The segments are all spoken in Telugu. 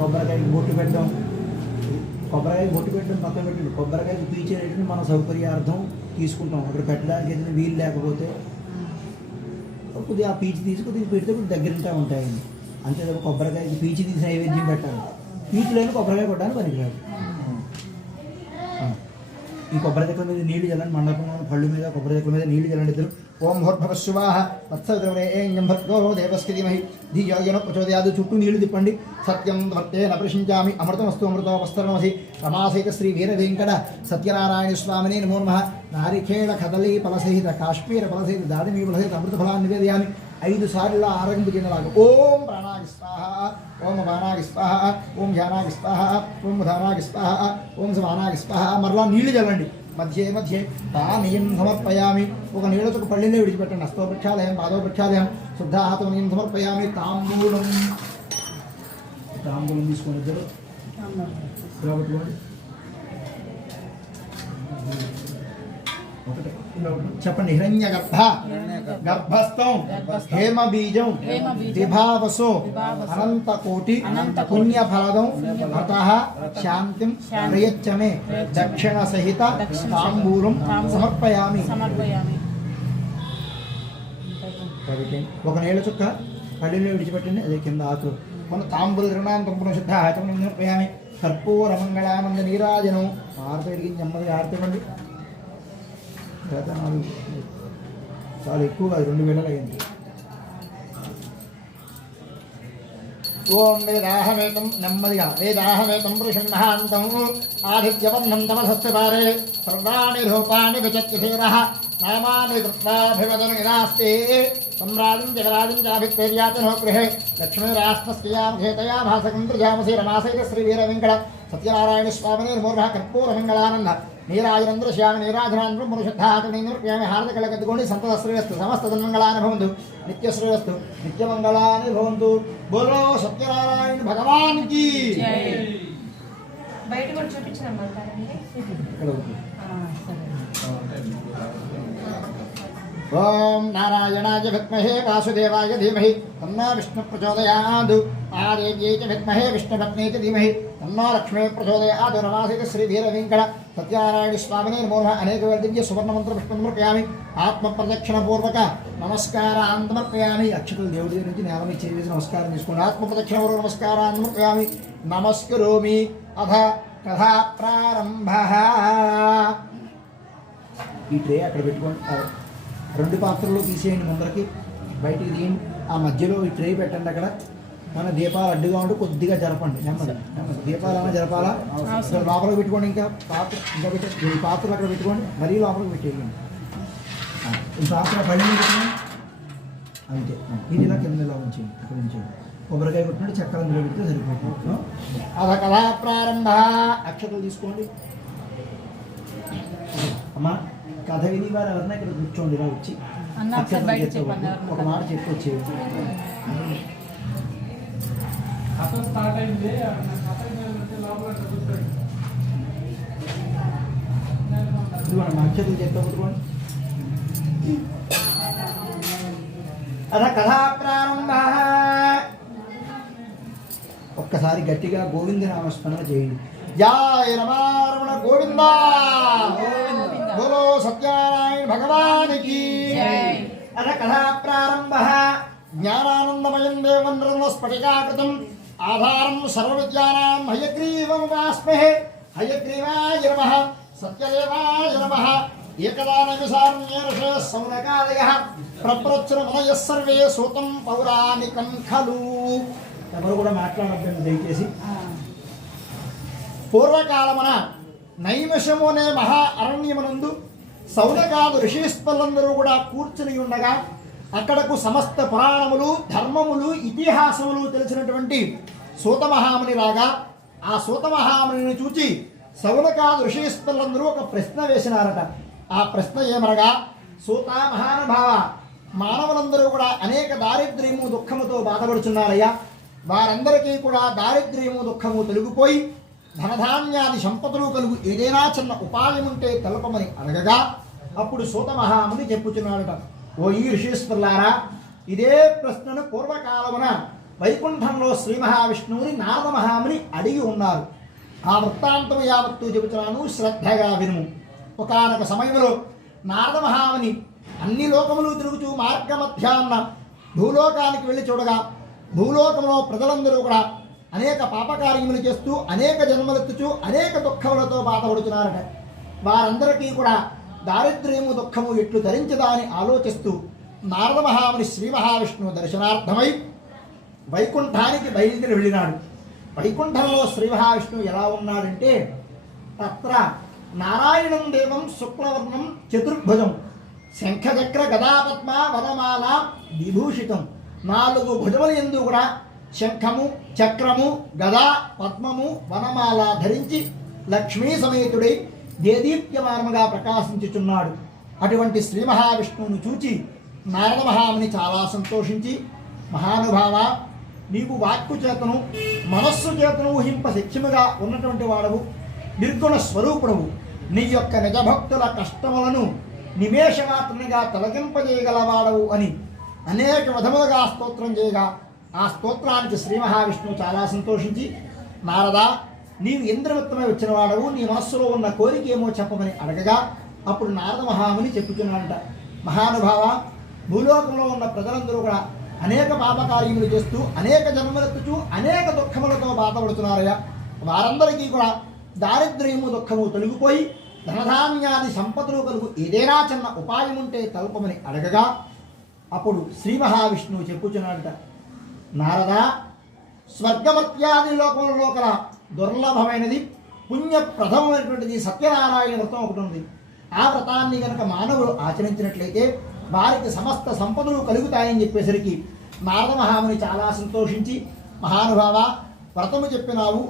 కొబ్బరికాయకి బొట్టు పెట్టడం, కొబ్బరికాయకి బొట్టు పెట్టడం పక్కన పెట్టండి. కొబ్బరికాయకి పీచు అనేటువంటి మన సౌకర్యార్థం తీసుకుంటాం. అక్కడ పెట్టడానికి ఏదైనా వీలు లేకపోతే కొద్దిగా ఆ పీచు తీసుకుని పెడితే కొద్దిగా దగ్గరంటా ఉంటాయండి. అంతే తప్ప కొబ్బరికాయకి పీచు తీసి నైవేద్యం పెట్టాలి. పీచు లేని కొబ్బరికాయ కొట్టడానికి పనికిరాదు. ఈ కొబ్బరి చెట్ల మీద నీళ్లు చల్లండి. మండపంలో పళ్ళు మీద కొబ్బరి చెట్ల మీద నీళ్లు చల్లండి. ఇద్దరు ఓం భోర్భవ శివాహ వత్సద్రవణేయం భర్గో దేవస్కి ధీమహి ధియో యో నః ప్రచోదయాత్. చుట్టూ నీళ్లు తిప్పండి. సత్యం వర్తే న ప్రశంచామి అమృతమస్తు అమృతోపస్తరణమసి రమాసహిత శ్రీ వీర వెంకట సత్యనారాయణ స్వామినే నమో నమః. నారికేళ కదలీ ఫలసహిత కాశ్మీర ఫలసహిత దాడిమీ ఫలసహిత అమృత ఫలాన్ని నివేదయామి. 5 సార్లు ఆరగింపు చెందలాగా ఓం ప్రాణాగి స్వాహ, ఓం అపానాగి స్వాహ, ఓం ధ్యానాగి స్వాహ, ఓం ఉదానాగి స్వాహ, ఓం సమానాగి స్వాహ. మరలా నీళ్లు చల్లండి. మధ్య మధ్య పానీయం సమర్పయామి. ఒక నీళ్ళతో పళ్ళినే విడిచిపెట్టండి. హస్తో ప్రక్షాళయం, పాదో ప్రక్షాళయం, శుద్ధాత్మనీయం సమర్పయామి. తాంబూలం తీసుకొని ఇద్దరు చెప్పండి. హిరణ్య గర్భ గర్భస్థం హేమ బీజం విభావసో అనంత కోటి పుణ్యఫలదం అతః శాంతిం ప్రయచ్చమే దక్షిణ సహిత తాంబూలం సమర్పయామి. ఒక నీళ్ళ చుక్క పళ్ళిలో విడిచిపెట్టండి. అదే కింద ఆకులు మన తాంబూల రుణాంతం పునఃశుద్ధ ఆచమనం సమర్పయామి. కర్పూర మంగళానంద నీరాజనం. ఆరతి వెలిగించి నెమ్మదిగా ఆరతివ్వండి. చాలా ఎక్కువగా 2 వేళలు అయింది. ఓం వేదాహమేతం నెమ్మదిగా వేదాహమేతం పురుషన్మహాంతం ఆదిత్యవర్ణం తమసస్వారే సర్వాణి రూపాణి విచత్యధీరః నామాని కృత్వాభివదన నిరాస్తే సమ్రాజం జగరాజం చాభిక్తేర్యాచనో గృహే లక్ష్మీరాష్ట్రస్యాభేతయా భాసకం ప్రజామసి రమాసైత శ్రీ వీర వెంకట సత్యనారాయణ స్వామిని నిర్మూర్భ కర్పూర మంగళానంద నీరాజనంద్ర శ్యామి నీరాజనాంధ్రం పురుషుద్ధాకృష్యామి హారతికలగద్దుకోండి. సంతత శ్రేయస్తు సమస్త తన్మంగళాని భవంతు. నిత్య శ్రేయస్తు నిత్యమంగళాని భవంతు. బోలో సత్యనారాయణ భగవానికి. ఓం నారాయణాయ విద్మహే వాసుదేవాయ ధీమహి తన్నో విష్ణు ప్రచోదయాద్. ఆదేవ్యై చ విద్మహే విష్ణుపత్న్యై చ ధీమహి తన్నో లక్ష్మీ ప్రచోదయాద్. రమాసహిత శ్రీ వీర వెంకట సత్యనారాయణ స్వామినే నమో నమః. అనేక దివ్య సువర్ణమంత్ర పుష్పం సమర్పయామి. ఆత్మ ప్రదక్షిణ పూర్వక నమస్కారాన్ని సమర్పయామి. అక్షతలు దేవుడి నుంచి నేల మీద చేసి నమస్కారం చేసుకోండి. ఆత్మ ప్రదక్షిణ పూర్వక నమస్కారాన్ని సమర్పయామి. నమస్కరోమి. అథ కథా ప్రారంభ. ఈ ట్రే అక్కడ పెట్టుకోండి. 2 పాత్రలు తీసేయండి. ముందరకి బయటికి తీయండి. ఆ మధ్యలో ఈ ట్రే పెట్టండి. అక్కడ మన దీపాలు అడ్డుగా ఉంటే కొద్దిగా జరపండి. నెమ్మది దీపాలన్నా జరపాలా. లోపలికి పెట్టుకోండి. ఇంకా పాత్ర ఈ పాత్రలు అక్కడ పెట్టుకోండి. మరీ లోపలికి పెట్టేయండి. ఈ పాత్ర పళ్ళి పెట్టుకోండి. అంతే. ఇది ఇలా కింద ఇలా ఉంచేయండి. అక్కడ ఉంచేయండి. కొబ్బరికాయ కొట్టినట్టు చక్కగా అందులో పెడితే సరిపోతుంది. అలా కళా ప్రారంభ. అక్షతలు తీసుకోండి. అమ్మా కథ విని వారు ఎవరన్నా ఇక్కడ కూర్చోండి. ఇలా వచ్చి ఒక మాట చెప్పి వచ్చేది. అక్షతలు చెప్తా కూర్చోండి. అలా కథా ప్రారంభ. ఒక్కసారి గట్టిగా గోవింద నామస్మరణ చేయండి. జయ రమారమణ గోవింద. బోలో సత్యనారాయణ భగవానికి. అథ కథా ప్రారంభ. జ్ఞానానందమయం దేవం స్ఫటికాకృతం ఆధారం సర్వవిద్యానాం హయగ్రీవముపాస్మహే. హయగ్రీవాయ నమః. సత్యదేవాయ నమః. ఏకదా నైమిసారణ్యేర్షే సౌనకాలయః ప్రప్రచురమునయః సర్వే సూతం పౌరాణికం ఖలు. ఎవరు కూడా మాట్లాడొద్దండి దయచేసి. పూర్వకాలమున నైమిషము అనే మహా అరణ్యమునందు సౌనకాలు ఋషీశ్వరులందరూ కూడా కూర్చుని ఉండగా అక్కడకు సమస్త పురాణములు ధర్మములు ఇతిహాసములు తెలిసినటువంటి సూతమహాముని రాగా ఆ సూతమహాముని చూచి సౌనకాలు ఋషీశ్వరులందరూ ఒక ప్రశ్న వేసినారట. ఆ ప్రశ్న ఏమనగా, సూత మహానుభావ, మానవులందరూ కూడా అనేక దారిద్ర్యము దుఃఖముతో బాధపడుచున్నారయ్యా. వారందరికీ కూడా దారిద్ర్యము దుఃఖము తొలగిపోయి ధనధాన్యాది సంపదలు కలుగు ఏదైనా చిన్న ఉపాయం ఉంటే తెలపమని అడగగా అప్పుడు సూతమహాముని చెప్పుచున్నాడట, ఓ ఈ ఋషీశ్వరులారా, ఇదే ప్రశ్నను పూర్వకాలమున వైకుంఠంలో శ్రీ మహావిష్ణువుని నారద మహాముని అడిగి ఉన్నారు. ఆ వృత్తాంతం యావత్తు చెబుతున్నాను, శ్రద్ధగా వినుము. ఒకానొక సమయంలో నారద మహాముని అన్ని లోకములు తిరుగుతూ మార్గమధ్యాన్న భూలోకానికి వెళ్ళి చూడగా, భూలోకంలో ప్రజలందరూ కూడా అనేక పాపకార్యములు చేస్తూ అనేక జన్మలెత్తుచూ అనేక దుఃఖములతో బాధపడుతున్నారట. వారందరికీ కూడా దారిద్ర్యము దుఃఖము ఎట్లు ధరించదా అని ఆలోచిస్తూ నారద మహాముని శ్రీ మహావిష్ణువు దర్శనార్థమై వైకుంఠానికి బయలుదేరి వెళ్ళినాడు. వైకుంఠంలో శ్రీ మహావిష్ణువు ఎలా ఉన్నాడంటే, తత్ర నారాయణం దేవం శుక్లవర్ణం చతుర్భుజం శంఖచక్ర గదాపద్మ వనమాల విభూషితం. 4 భుజముల యందు కూడా శంఖము, చక్రము, గదా, పద్మము, వనమాల ధరించి లక్ష్మీ సమేతుడై దేదీప్యమానముగా ప్రకాశించుచున్నాడు. అటువంటి శ్రీ మహావిష్ణువును చూచి నారద మహాముని చాలా సంతోషించి, మహానుభావ, నీవు వాక్కు చేతను మనస్సు చేతను ఊహింప శక్యముగా ఉన్నటువంటి వాడవు, నిర్గుణ స్వరూపుడవు. నీ యొక్క నిజభక్తుల కష్టములను నిమేషమాత్రముగా తొలగింపజేయగలవాడవు అని అనేక విధములుగా స్తోత్రం చేయగా, ఆ స్తోత్రానికి శ్రీ మహావిష్ణువు చాలా సంతోషించి, నారదా, నీవు ఇంద్రమిత్రమై వచ్చిన వాడవు, నీ మనస్సులో ఉన్న కోరిక ఏమో చెప్పమని అడగగా, అప్పుడు నారద మహాముని చెప్పుతున్నాడంట, మహానుభావ, భూలోకంలో ఉన్న ప్రజలందరూ కూడా అనేక పాపకార్యములు చేస్తూ అనేక జన్మలెత్తుచూ అనేక దుఃఖములతో బాధపడుతున్నారయ్యా. వారందరికీ కూడా దారిద్ర్యము దుఃఖము తొలగిపోయి ధనధాన్యాది సంపదలు కలుగు ఏదైనా చిన్న ఉపాయం ఉంటే తలపమని అడగగా, అప్పుడు శ్రీ మహావిష్ణువు చెప్పుచున్నాడట, నారదా, స్వర్గమర్త్యాది లోకంలో కల దుర్లభమైనది పుణ్యప్రథమైనటువంటిది సత్యనారాయణ వ్రతం ఒకటి ఉంది. ఆ వ్రతాన్ని కనుక మానవులు ఆచరించినట్లయితే వారికి సమస్త సంపదలు కలుగుతాయని చెప్పేసరికి నారద మహాముని చాలా సంతోషించి, మహానుభావ, వ్రతము చెప్పినావు,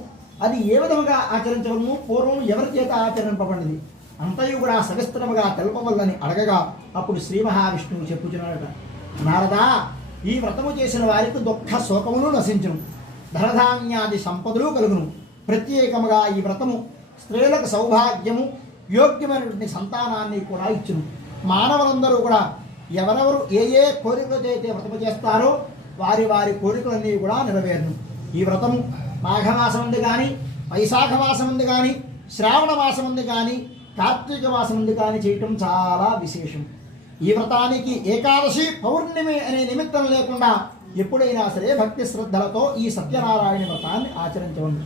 అది ఏ విధముగా ఆచరించవలను, పూర్వం ఎవరి చేత ఆచరింపబడినది అంతయు కూడా సవిస్తరముగా తెలపవల్లని అడగగా, అప్పుడు శ్రీ మహావిష్ణువు చెప్పుచున్నాడట, నారదా, ఈ వ్రతము చేసిన వారికి దుఃఖ శోకములు నశించును, ధనధాన్యాది సంపదలు కలుగును. ప్రత్యేకముగా ఈ వ్రతము స్త్రీలకు సౌభాగ్యము, యోగ్యమైనటువంటి సంతానాన్ని కూడా ఇచ్చును. మానవులందరూ కూడా ఎవరెవరు ఏ ఏ కోరికలతో అయితే వ్రతము చేస్తారో వారి వారి కోరికలన్నీ కూడా నెరవేరును. ఈ వ్రతము మాఘమాసం ఉంది కానీ, వైశాఖ మాసం ఉంది కానీ, శ్రావణ మాసం ఉంది కానీ, కార్తీక మాసం ఉంది కానీ చేయటం చాలా విశేషం. ఈ వ్రతానికి ఏకాదశి, పౌర్ణమి అనే నిమిత్తం లేకుండా ఎప్పుడైనా సరే భక్తి శ్రద్ధలతో ఈ సత్యనారాయణ వ్రతాన్ని ఆచరించవచ్చు.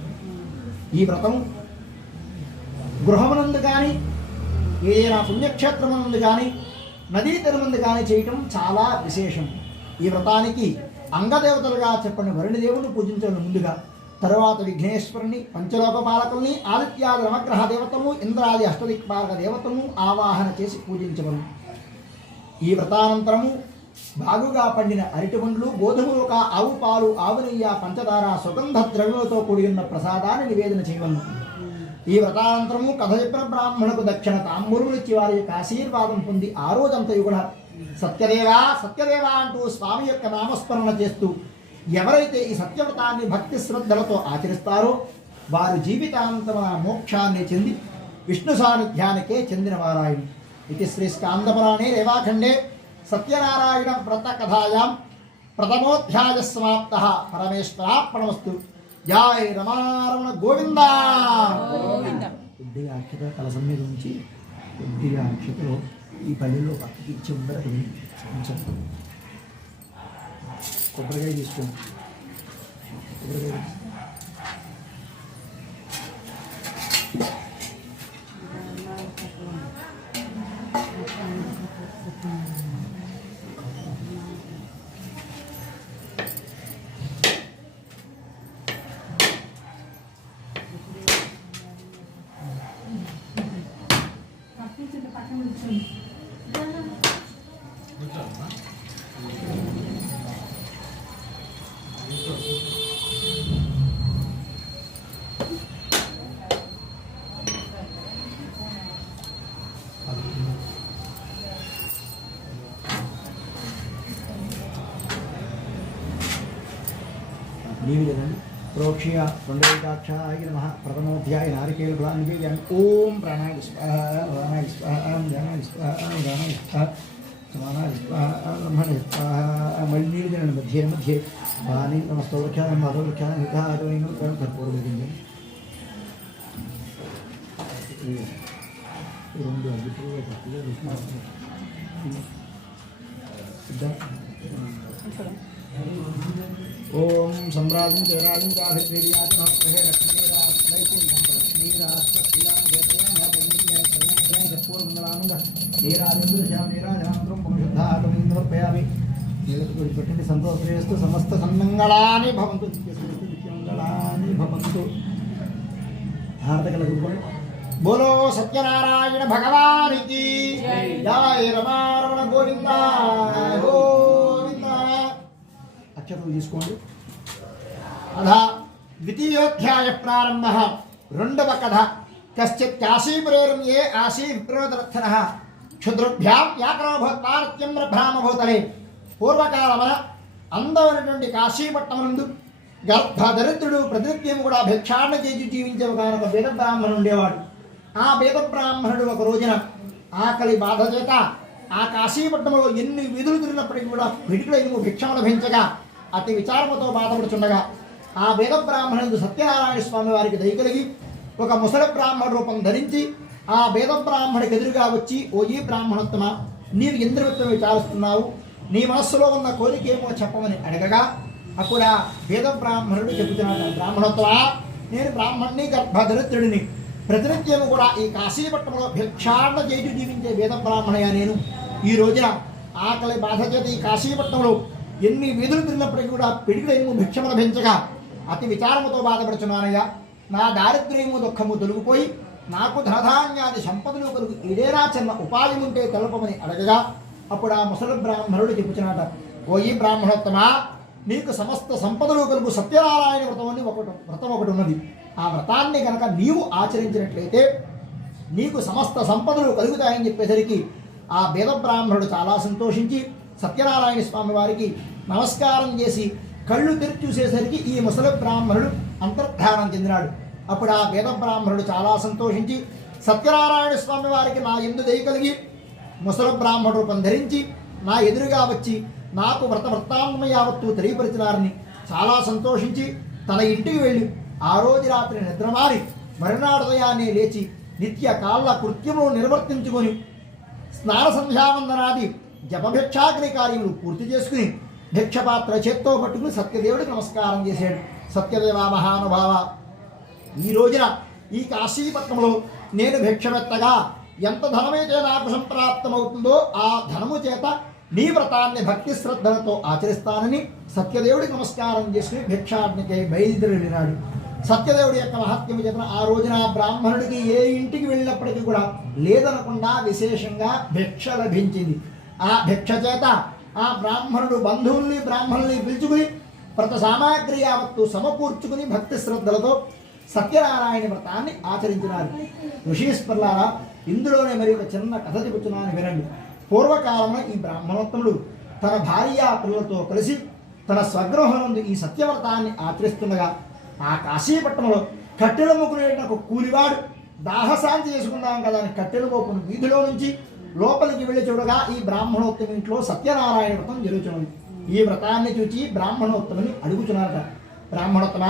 ఈ వ్రతం గృహమునందు కానీ, ఏదైనా పుణ్యక్షేత్రమునందు కానీ, నదీ తీరముందు కానీ చేయటం చాలా విశేషం. ఈ వ్రతానికి అంగదేవతలుగా చెప్పిన వరుణదేవుని పూజించడం ముందుగా, తర్వాత విఘ్నేశ్వరుని, పంచలోక పాలకుల్ని, ఆదిత్యాది నవగ్రహ దేవతము, ఇంద్రాది అష్టదిక్పాలక దేవతము ఆవాహన చేసి పూజించబడు. ఈ వ్రతానంతరము బాగుగా పండిన అరటి పండ్లు, గోధుమలు, ఆవు పాలు, ఆవు నెయ్యి, పంచదార, సుగంధ ద్రవ్యములతో కూడి ఉన్న ప్రసాదాన్ని నివేదన చేయవలను. ఈ వ్రతానంతరము కథ చెప్పిన బ్రాహ్మణులకు దక్షిణ తాంబూలములిచ్చి వారి యొక్క ఆశీర్వాదం పొంది ఆ రోజంతయు కూడా సత్యదేవా సత్యదేవా అంటూ స్వామి యొక్క నామస్మరణ చేస్తూ ఎవరైతే ఈ సత్యవ్రతాన్ని భక్తి శ్రద్ధలతో ఆచరిస్తారో వారు జీవితాంతమున మోక్షాన్ని చెంది విష్ణు సాన్నిధ్యానికే చెందిన వారాయణ. ఇది శ్రీ స్కాందపురాణే రేవాఖండే సత్యనారాయణ వ్రత కథాయాం ప్రథమోధ్యాయ సమాప్త. పరమేశ్వరార్పణమస్తు. జై రమారమణ గోవింద. కొద్దిగా అక్షత కలసం మీద ఉంచి కొద్దిగా అక్షతలో ఈ పల్లెల్లో పక్కకి ఇచ్చి ఉండదు. కొంచెం కొబ్బరికాయ తీసుకోండి. కొబ్బరికాయ నీవి కదండి. ప్రోక్షీయ రెండేకాక్షాయ నమః. ప్రథమోధ్యాయ నారికేల ఫలాన్ని ఓం ప్రాణాయ స్వాహ ప్రాణాయ స్వాహ ప్రాణాయ స్వాహ ప్రాణాయ స్వాహ బ్రహ్మణే స్వాహ మళ్ళీ నీళ్ళు తినండి మధ్య మధ్య వాణి నమస్తోఖ్యానం మాధవఖ్యానం హితారోయిను కర్పూరమింది రెండు ఓం సమ్రాజం జయరాజం జాహ్రీయాజం పెట్టండి సంతోషేస్తూ సమస్త సన్మంగళాని భవంతు మంగళాని భవంతు హారతకల రూపం బోలో సత్యనారాయణ భగవానికి జయ రమారమణ గోవింద గోవింద. అక్షతలు తీసుకోండి. కథ ద్వితీయోధ్యాయ ప్రారంభ. రెండవ కథ. కశ్చిత్ కాశీపురేరం ఏ ఆశీ విప్రోదరథన క్షుద్రుభ్యాం వ్యాకరణభూతారత్యమ్రభ్రామభూతలే. పూర్వకాలమున అందమైనటువంటి కాశీపట్టణమునందు గర్భదరిద్రుడు ప్రతినిత్యం కూడా భిక్షాటన చేసి జీవించే ఒక వేద బ్రాహ్మణుడు ఉండేవాడు. ఆ వేద బ్రాహ్మణుడు ఒక రోజున ఆకలి బాధ చేత ఆ కాశీపట్నంలో ఎన్ని వీధులు తిరిగినప్పటికీ కూడా పిడికిడైన భిక్షమ లభించగా అతి విచారముతో బాధపడుచుండగా ఆ వేద బ్రాహ్మణుడు సత్యనారాయణ స్వామి వారికి దయ కలిగి ఒక ముసలి బ్రాహ్మణ రూపం ధరించి ఆ వేద బ్రాహ్మణుడికి ఎదురుగా వచ్చి, ఓ ఈ బ్రాహ్మణోత్తమ, నీవు ఇంద్రవిత్తం విచారిస్తున్నావు, నీ మనస్సులో ఉన్న కోరికేమో చెప్పమని అడగగా అప్పుడు ఆ వేద బ్రాహ్మణుడు చెబుతున్నాడు, బ్రాహ్మణోత్తమ, నేను బ్రాహ్మణ్ణి గర్భదరిద్రుడిని, ప్రతినిత్యము కూడా ఈ కాశీపట్నంలో భిక్షాటన చేసి జీవించే వేద బ్రాహ్మణయ్య నేను. ఈ రోజున ఆకలి బాధ చేత ఈ కాశీపట్నంలో ఎన్ని వీధులు తిరిగినప్పటికీ కూడా పిడికిడేమో భిక్షమ లభించగా అతి విచారముతో బాధపడుచున్నానయ్యా. నా దారిద్ర్యము దుఃఖము తొలగిపోయి నాకు ధనధాన్యాది సంపదలు కలుగు ఇదేనా చిన్న ఉపాయం ఉంటే తెలపమని అడగగా అప్పుడు ఆ ముసలి బ్రాహ్మణుడు చెప్పుచున్నాట, ఓ ఈ బ్రాహ్మణోత్తమ, నీకు సమస్త సంపదలు కలుగు సత్యనారాయణ వ్రతం ఒకటి ఉన్నది. ఆ వ్రతాన్ని కనుక నీవు ఆచరించినట్లయితే నీకు సమస్త సంపదలు కలుగుతాయని చెప్పేసరికి ఆ వేద బ్రాహ్మణుడు చాలా సంతోషించి సత్యనారాయణ స్వామి వారికి నమస్కారం చేసి కళ్ళు తెరిచి చూసేసరికి ఈ ముసలి బ్రాహ్మణుడు అంతర్ధానం చెందినాడు. అప్పుడు ఆ వేద బ్రాహ్మణుడు చాలా సంతోషించి సత్యనారాయణ స్వామి వారికి నా యందు దయ కలిగి ముసలి బ్రాహ్మణుడు రూపం ధరించి నా ఎదురుగా వచ్చి నాకు వృత్తాంతం యావత్తు తెలియపరిచినారని చాలా సంతోషించి తన ఇంటికి వెళ్ళి ఆ రోజు రాత్రి నిద్రమారి మరునాడు ఉదయాన్నే లేచి నిత్య కాళ్ళ కృత్యములు నిర్వర్తించుకొని స్నాన సంధ్యావందనాది జపభిక్షాగ్ని కార్యములు పూర్తి చేసుకుని భిక్షపాత్ర చేత్తో పట్టుకుని సత్యదేవుడికి నమస్కారం చేశాడు. సత్యదేవ మహానుభావ, ఈ రోజున ఈ కాశీపట్నంలో నేను భిక్షమెత్తగా ఎంత ధనమైతే నాకు సంప్రాప్తమవుతుందో ఆ ధనము చేత నీ వ్రతాన్ని భక్తి శ్రద్ధలతో ఆచరిస్తానని సత్యదేవుడికి నమస్కారం చేసుకుని భిక్షాటనకై బయలుదేరి వెళ్ళినాడు. సత్యదేవుడి యొక్క మహత్యము చేత ఆ రోజున బ్రాహ్మణుడికి ఏ ఇంటికి వెళ్ళినప్పటికీ కూడా లేదనకుండా విశేషంగా భిక్ష లభించింది. ఆ భిక్ష చేత ఆ బ్రాహ్మణుడు బంధువుల్ని బ్రాహ్మణుల్ని పిలుచుకుని వ్రత సామాగ్రి యావత్తు సమకూర్చుకుని భక్తి శ్రద్ధలతో సత్యనారాయణ వ్రతాన్ని ఆచరించినారు. ఋషీశ్వరులారా, ఇందులోనే మరి ఒక చిన్న కథ చెబుతున్నాను వినండి. పూర్వకాలంలో ఈ బ్రాహ్మణోత్తముడు తన భార్య పిల్లలతో కలిసి తన స్వగృహం నుండి ఈ సత్యవ్రతాన్ని ఆచరిస్తుండగా ఆ కాశీపట్నంలో కట్టెల ముగ్గురు ఒక కూలివాడు దాహశాంతి చేసుకుందాం కదా అని కట్టెల మోపును వీధిలో నుంచి లోపలికి వెళ్ళి చూడగా ఈ బ్రాహ్మణోత్తమ ఇంట్లో సత్యనారాయణ వ్రతం జరుగుతున్నది. ఈ వ్రతాన్ని చూచి బ్రాహ్మణోత్తముని అడుగుచున్నారట, బ్రాహ్మణోత్తమ,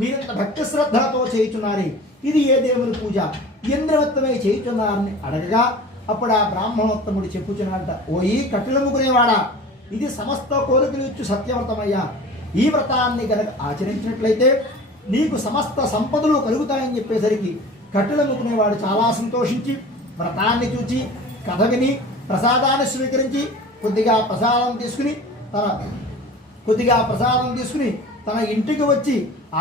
మీరింత భక్తి శ్రద్ధలతో చేయుచున్నారే, ఇది ఏ దేవుని పూజ, ఇంద్రవత్తమై చేయుచున్నారని అడగగా అప్పుడు ఆ బ్రాహ్మణోత్తముడు చెప్పుచున్నారట, ఓ ఈ కట్టెల ముగ్గురేవాడా, ఇది సమస్త కోరికలు ఇచ్చు సత్యవ్రతమయ్యా. ఈ వ్రతాన్ని కనుక ఆచరించినట్లయితే నీకు సమస్త సంపదలు కలుగుతాయని చెప్పేసరికి కట్టెల ముగ్గునేవాడు చాలా సంతోషించి వ్రతాన్ని చూచి కథ విని ప్రసాదాన్ని స్వీకరించి కొద్దిగా ప్రసాదం తీసుకుని తన ఇంటికి వచ్చి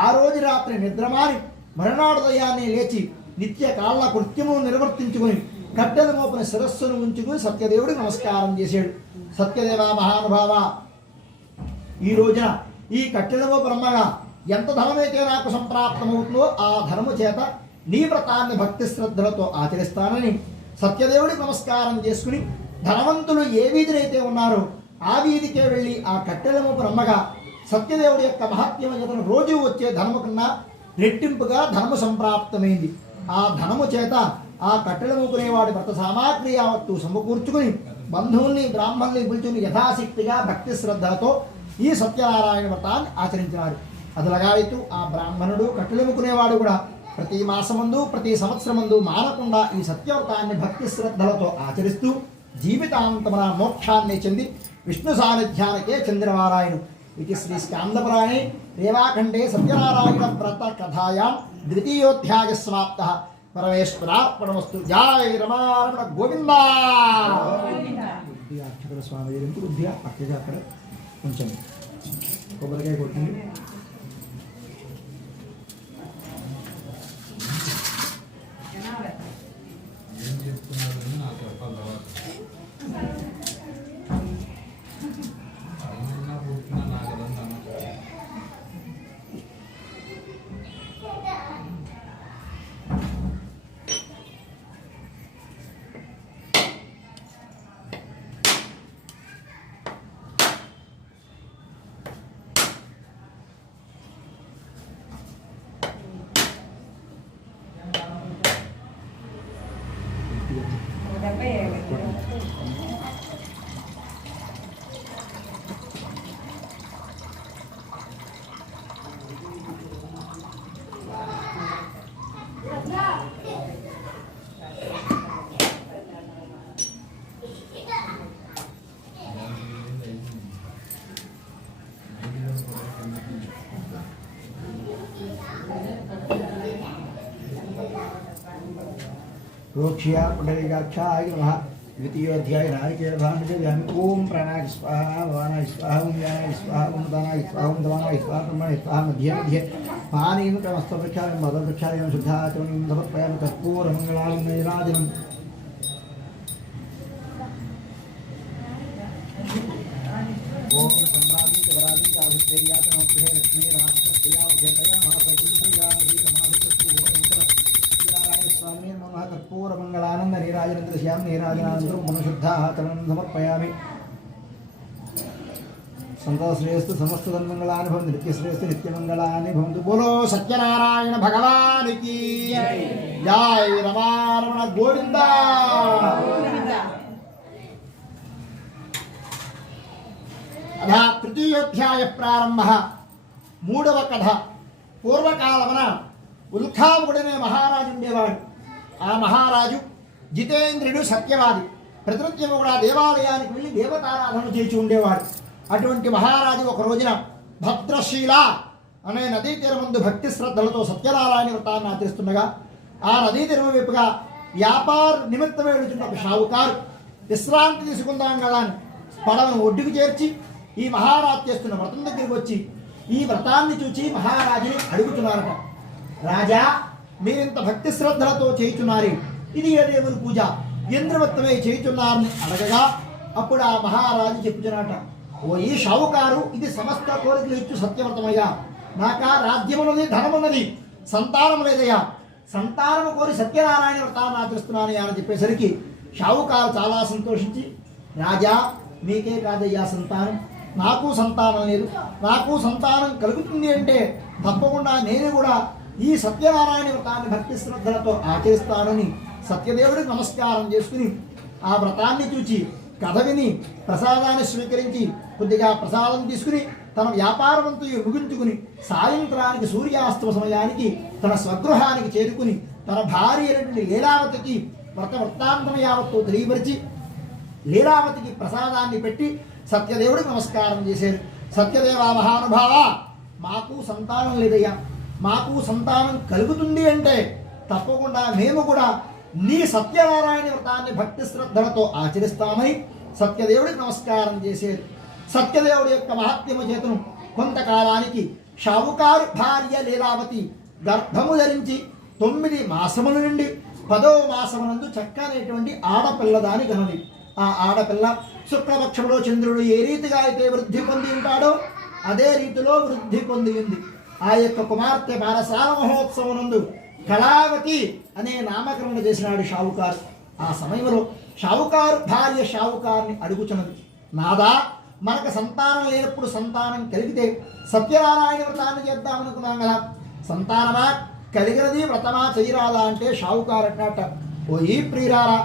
ఆ రోజు రాత్రి నిద్రమారి మరునాడు ఉదయాన్నే లేచి నిత్య కాళ్ళ కృత్యము నిర్వర్తించుకుని కట్టెల మోపిన శిరస్సును ఉంచుకుని సత్యదేవుడికి నమస్కారం చేశాడు. సత్యదేవ మహానుభావ, ఈ రోజున ఈ కట్టెల మోపు బ్రహ్మగా ఎంత ధనమైతే నాకు సంప్రాప్తమవుతుందో ఆ ధనము చేత నీ వ్రతాన్ని భక్తి శ్రద్ధలతో ఆచరిస్తానని సత్యదేవుడికి నమస్కారం చేసుకుని ధనవంతులు ఏ వీధినైతే ఉన్నారో ఆ వీధికే వెళ్ళి ఆ కట్టెల మోపు బ్రహ్మగా సత్యదేవుడి యొక్క మహత్యమైన రోజు వచ్చే ధనము కన్నా రెట్టింపుగా ధనము సంప్రాప్తమైంది. ఆ ధనము చేత ఆ కట్టెల మోపునేవాడి వ్రత సామాగ్రి యావత్తు సమకూర్చుకుని బంధువుల్ని బ్రాహ్మణుల్ని పిలుచుని యథాశక్తిగా భక్తి శ్రద్ధలతో ఈ సత్యనారాయణ వ్రతాన్ని ఆచరించినారు. అదలగాయితూ ఆ బ్రాహ్మణుడు కట్టెలుముకునేవాడు కూడా ప్రతి మాసమందు ప్రతి సంవత్సరమందు మానకుండా ఈ సత్యవ్రతాన్ని భక్తి శ్రద్ధలతో ఆచరిస్తూ జీవితాంతమున మోక్షాన్ని చెంది విష్ణు సాన్నిధ్యానికే చెందినవారాయను. ఇది శ్రీ స్కాందపురాణే రేవాఖండే సత్యనారాయణ వ్రత కథాయాం ద్వితీయోధ్యాయ సమాప్త. పరమేశ్వరార్పణమస్తు. జై రమారమణ గోవింద. అక్షర స్వామి ఎందుకు బుద్ధిగా పక్కగా అక్కడ కొంచెం కొబ్బరికాయ కొట్టింది. रोक्ष्या पुंडरीकाक्षाय नमः. द्वितीयोध्याय नारिकेलभानुजयामि. ओम प्राणाय स्वाहा, भवानाय स्वाहा, ओम ज्ञानाय स्वाहा, ओम दानाय स्वाहा, ओम दमानाय स्वाहा, ब्रह्मणाय स्वाहा. मध्ये मध्ये पानीं क्रमस्तवृक्षायं मदवृक्षायं शुद्धाचरणं समर्पयामि. कर्पूरमङ्गलां नैराजनम्. ओम सम्राजी कवराजी काभिप्रेरियातनो गृहे लक्ष्मी रामस्तया मुखेतया महाप्रतिं श्रीरामजी स्वामी नमः. कर्पूरमङ्गलानन्द नीराजनन्द्रश्यां नीराजनानन्दं मनशुद्धाचरणं समर्पयामि. संतोश्रेयस्तु समस्त तन्मङ्गलानि भवन्तु. नित्यश्रेयस्तु नित्यमङ्गलानि भवन्तु. बोलो सत्यनारायण भगवान् की जय. रमारमण गोविन्द. अधा तृतीयोध्याय प्रारम्भः. मूडव कथ. पूर्वकालमन ఉల్కాముడనే మహారాజు ఉండేవాడు. ఆ మహారాజు జితేంద్రుడు సత్యవాది. ప్రతినిత్యము కూడా దేవాలయానికి వెళ్ళి దేవతారాధన చేసి ఉండేవాడు. అటువంటి మహారాజు ఒక రోజున భద్రశీల అనే నదీ తీరమందు భక్తి శ్రద్ధలతో సత్యనారాయణ వ్రతాన్ని ఆచరిస్తుండగా ఆ నదీ తీరం వైపుగా వ్యాపార నిమిత్తమే వెళుతున్న ఒక షావుకారు విశ్రాంతి తీసుకుందాం కదా అని పడవను ఒడ్డుకు చేర్చి ఈ మహారాజు చేస్తున్న వ్రతం దగ్గరికి వచ్చి ఈ వ్రతాన్ని చూచి మహారాజుని అడుగుతున్నారట. రాజా, మీరింత భక్తి శ్రద్ధలతో చేయుచున్నారు, ఇది ఏ దేవుని పూజ, ఇంద్రవత్తమే చేయుచున్నారని అడగగా అప్పుడు ఆ మహారాజు చెప్పుచున్నట, ఓ ఈ షావుకారు, ఇది సమస్త కోరికలు ఇచ్చు సత్యవ్రతమయ్యా. నాకా రాజ్యమున్నది, ధనమున్నది, సంతానం లేదయ్యా. సంతానము కోరి సత్యనారాయణ వ్రతాన్ని ఆచరిస్తున్నాను అని చెప్పేసరికి షావుకారు చాలా సంతోషించి, రాజా మీకే కాదయ్యా సంతానం, నాకు సంతానం లేదు, నాకు సంతానం కలుగుతుంది అంటే తప్పకుండా నేను కూడా ఈ సత్యనారాయణ వ్రతాన్ని భక్తి శ్రద్ధలతో ఆచరిస్తానని సత్యదేవుడికి నమస్కారం చేసుకుని ఆ వ్రతాన్ని చూచి కథ విని ప్రసాదాన్ని స్వీకరించి కొద్దిగా ప్రసాదం తీసుకుని తన వ్యాపారమంతా ముగించుకుని సాయంత్రానికి సూర్యాస్తమ సమయానికి తన స్వగృహానికి చేరుకుని తన భార్య అయినటువంటి లీలావతికి వృత్తాంతం యావత్తు తెలియపరిచి లీలావతికి ప్రసాదాన్ని పెట్టి సత్యదేవుడికి నమస్కారం చేశారు. సత్యదేవ మహానుభావ, మాకు సంతానం లేదయ్యా, మాకు సంతానం కలుగుతుంది అంటే తప్పకుండా మేము కూడా నీ సత్యనారాయణ వ్రతాన్ని భక్తి శ్రద్ధలతో ఆచరిస్తామని సత్యదేవుడికి నమస్కారం చేశారు. సత్యదేవుడి యొక్క మహాత్మ్యము చేతను కొంతకాలానికి షావుకారు భార్య లీలావతి గర్భము ధరించి 9 మాసముల నుండి 10వ మాసమునందు చక్కనేటువంటి ఆడపిల్లదాని కనది. ఆ ఆడపిల్ల శుక్లపక్షంలో చంద్రుడు ఏ రీతిగా అయితే వృద్ధి పొంది ఉంటాడో అదే రీతిలో వృద్ధి పొంది ఉంది. ఆ యొక్క కుమార్తె బాలసాల మహోత్సవనందు కళావతి అనే నామకరణ చేసినాడు షావుకారు. ఆ సమయంలో షావుకారు భార్య షావుకారుని అడుగుచున్నది, నాదా, మనకు సంతానం లేనప్పుడు సంతానం కలిగితే సత్యనారాయణ వ్రతాన్ని చేద్దామనుకున్నాం కదా, సంతానమా కలిగినది వ్రతమా చేయరాదా అంటే షావుకారు అన్నట్ట, ఓ ఈ ప్రియురారా,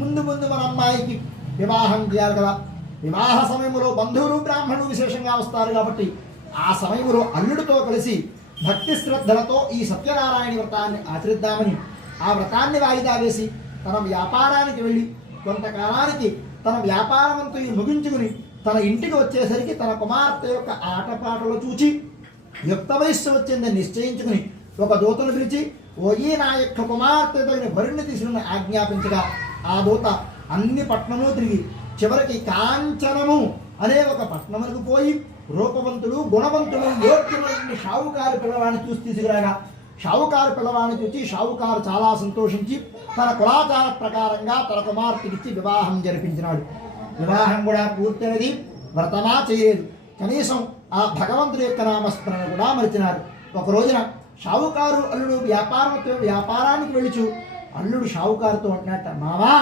ముందు ముందు మన అమ్మాయికి వివాహం చేయాలి కదా. వివాహ సమయంలో బంధువులు బ్రాహ్మణులు విశేషంగా వస్తారు కాబట్టి ఆ సమయంలో అల్లుడితో కలిసి భక్తి శ్రద్ధలతో ఈ సత్యనారాయణ వ్రతాన్ని ఆచరిద్దామని ఆ వ్రతాన్ని వాయిదా వేసి తన వ్యాపారానికి వెళ్ళి కొంతకాలానికి తన వ్యాపారమంతా ముగించుకుని తన ఇంటికి వచ్చేసరికి తన కుమార్తె యొక్క ఆటపాటలు చూచి యుక్త వయస్సు వచ్చిందని నిశ్చయించుకుని ఒక దూతను పిలిచి ఓయి నా యొక్క కుమార్తె తగిన వరుణ్ణి తీసుకుని ఆజ్ఞాపించగా ఆ దూత అన్ని పట్టణము తిరిగి చివరికి కాంచనము అనే ఒక పట్టణములకు పోయి రూపవంతుడు గుణవంతుడు యోగ్యమైన షావుకారు పిల్లవాడిని చూసి తీసుకురాగా షావుకారు పిల్లవాడిని చూసి షావుకారు చాలా సంతోషించి తన కులాచార ప్రకారంగా తన కుమార్తెకిచ్చి వివాహం జరిపించినాడు. వివాహం కూడా పూర్తయినది, వ్రతమా చేయలేదు, కనీసం ఆ భగవంతుడి యొక్క నామస్మరణ కూడా మరిచినారు. ఒక రోజున షావుకారు అల్లుడు వ్యాపారానికి వెళ్ళిచు అల్లుడు షావుకారుతో అంటున్నట్ట, మావా